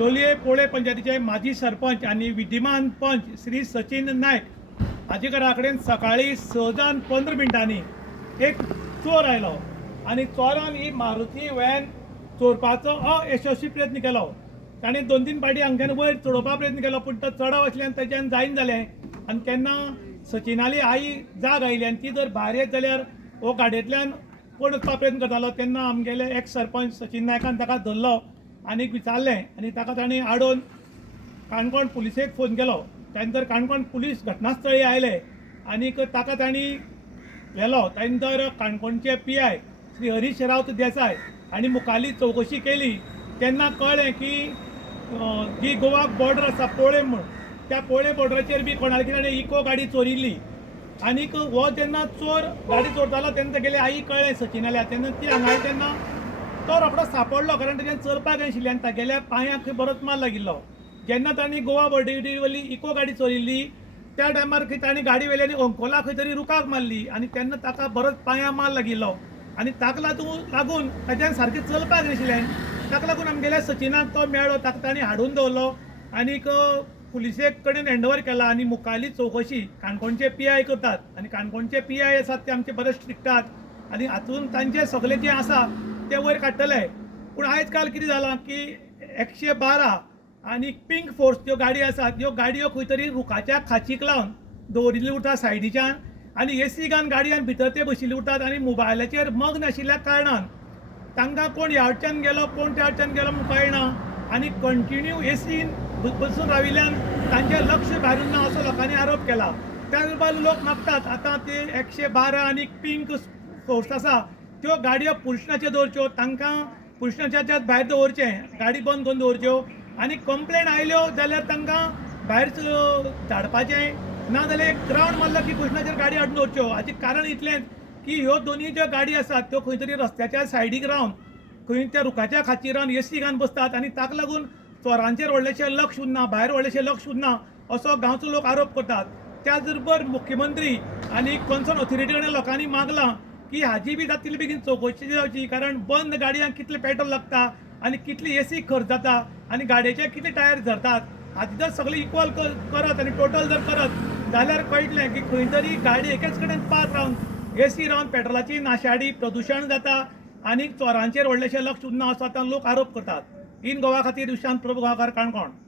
लोलये पोळे पंचायतीचे माजी सरपंच आणि विद्यमान पंच श्री सचिन नायक हाजे घरा कडेन सकाळी 6:15 एक चोर आयलो आणि चोरान ही मारुती व्हॅन चोरपाचो अयशस्वी प्रयत्न केलो. ताणें 2-3 फावटी हांगच्यान वयर चडोवपाचो प्रयत्न केलो, पूण तो चडव आसल्यान ताच्यान जायना जालें. आनी केन्ना सचिनाली आई जाग आयली आनी ती जर भायर येत जाल्यार हो गाडयेंतल्यान कोण वचपाचो प्रयत्न करतालो. तेन्ना आमगेले एक्स सरपंच सचिन नायकान ताका धरलो आनी विचारलें आनी ताका ताणें हाडून काणकोण पुलिसेक फोन केलो. त्यानंतर काणकोण पुलीस घटनास्थळी आयले आनी ताका तांणी व्हेलो. त्यानंतर काणकोणचे PI श्री हरीश रावत देसाय हांणी मुखाल्ली चवकशी केली. तेन्ना कळ्ळें की जी गोवा बॉर्डर आसा पोळे म्हूण, त्या पोळे बॉर्डराचेर बी कोणाली कितें इको गाडी चोरिल्ली. आनीक हो जेन्ना चोर गाडी चोरतालो तेन्ना तेगेले आई कळ्ळें सचिनाल्या. तेन्ना ती हांगा तेन्ना तो रोखडो सांपडलो, कारण ताणें चलपाक आशिल्लें आनी तागेल्या पांयाक बरोच मार लागिल्लो. जेन्ना तांणी गोवा बॉर्डरी वयली इको गाडी चोरिल्ली त्या टायमार तांणी गाडी व्हेली आनी अंकोला खंय तरी रुकाक मारली आनी तेन्ना ताका बरोच पांयां मार लागिल्लो आनी ताका लागून ताच्यान सारकें चलपाक नाशिल्लें. ताका लागून आमगेल्या सचिनाक तो मेळ्ळो, ताका तांणी हाडून दवरलो आनीक पुलिसे कडेन हँडओवर केला आनी मुखाल्ली चवकशी काणकोणचे PI करतात. आनी काणकोणचे PI आसात ते आमचे बरे स्ट्रिक्ट आसात आनी हातून तांचे सगळें जें आसा ते वयर काडटले. पूण आयज काल कितें जालां की 112 आनी पिंक फोर्स ज्यो गाडी आसात ह्यो गाडयो खंय तरी रुखाच्या खाचीक लावन दवरिल्ली उरता सायडीच्यान आनी AC घालून गाडयांत भितर ते बशिल्ले उरतात आनी मोबायलाचेर मग्न आशिल्ल्या कारणान तांकां कोण ह्या वटच्यान गेलो कोण त्या वटच्यान गेलो म्हणून कळना आनी कंटिन्यू ACन बसून राविल्ल्यान तांचें लक्ष भायर उरना असो लोकांनी आरोप केला. त्या बरोबर लोक मागतात आतां ते 112 आनी पिंक फोर्स आसा त्यो गाडयो पुलिशनाच्यो दवरच्यो, तांकां पुलिशनाच्या भायर दवरचें, गाडी बंद करून दवरच्यो आनी कंप्लेन आयल्यो जाल्यार तांकां भायर धाडपाचें, ना जाल्यार ग्रावंड मारलो की पुलिशनाचेर गाडी हाडून दवरच्यो. हाचें कारण इतलेंच की ह्यो दोनूय ज्यो गाडी आसात त्यो खंय तरी रस्त्याच्या सायडीक रावन खंय त्या रुखाच्या खाचीर रावन AC घालून बसतात आनी ताका लागून चोरांचेर व्हडलेशें लक्ष उरना, भायर व्हडलेशें लक्ष उरना असो गांवचो लोक आरोप करतात. त्याच बरोबर मुख्यमंत्री आनी कन्सर्न ऑथॉरिटी कडेन लोकांनी मागलां की हाजी बी जातली बेगीन चवकशी जावची, कारण बंद गाडयांक कितलें पेट्रोल लागता आनी कितली AC खर्च जाता आनी गाडयेचे कितले टायर झरतात. हाची जर सगळें इक्वल करत आनी टोटल जर करत जाल्यार कळटलें की खंय तरी गाडी एकेच कडेन पार्क रावन AC रावन पेट्रोलाची नाशाडी, प्रदूशण जाता आनी चोरांचेर व्हडलेशें लक्ष उरना असो आतां लोक आरोप करतात. इन गोवा खातीर विशांत प्रभू गांवकार, काणकोण.